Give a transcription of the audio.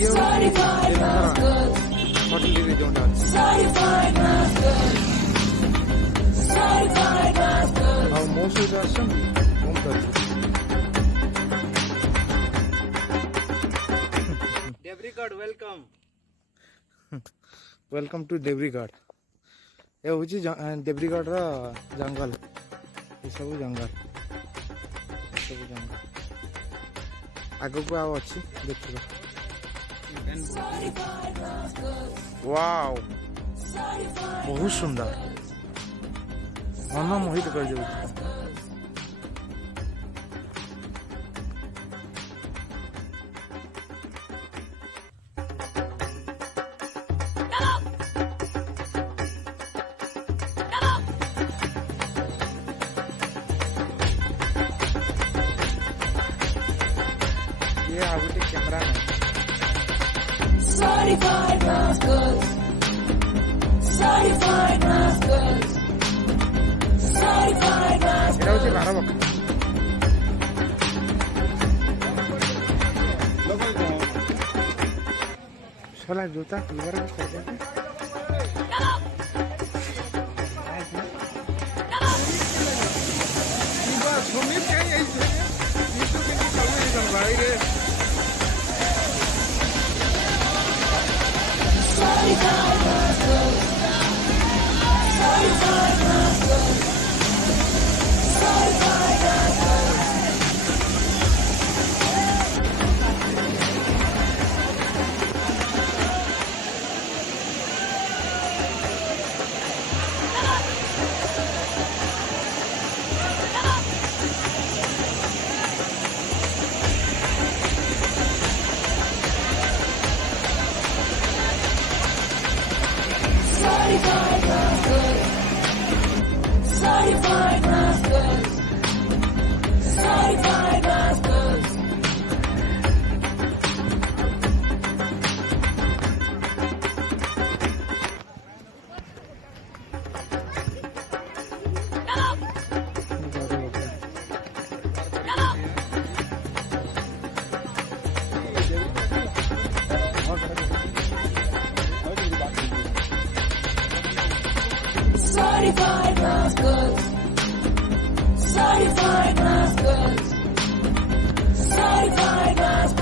ये hotel TV जो most दर्शन Debrigad, welcome. Welcome to Debrigarh ये हूँ देब्रीगढ़ जंगल ये सब जंगल आग को आओ अच्छी देखिए वाओ बहुत सुंदर मन मोहित कर जाऊँ ये आगे कैमरा में Certified love good. Certified love good. Certified love এটা হচ্ছে 12 বছর শালা জুতা কিবার করতে কিবা সমিত কাই আইছে নিশ্চয় কিন্তু চলে যান বাইরে Certified love good. Certified love good. Certified love good. Certified love good. Certified love good. Certified love good. Certified love good. Certified love good. Certified love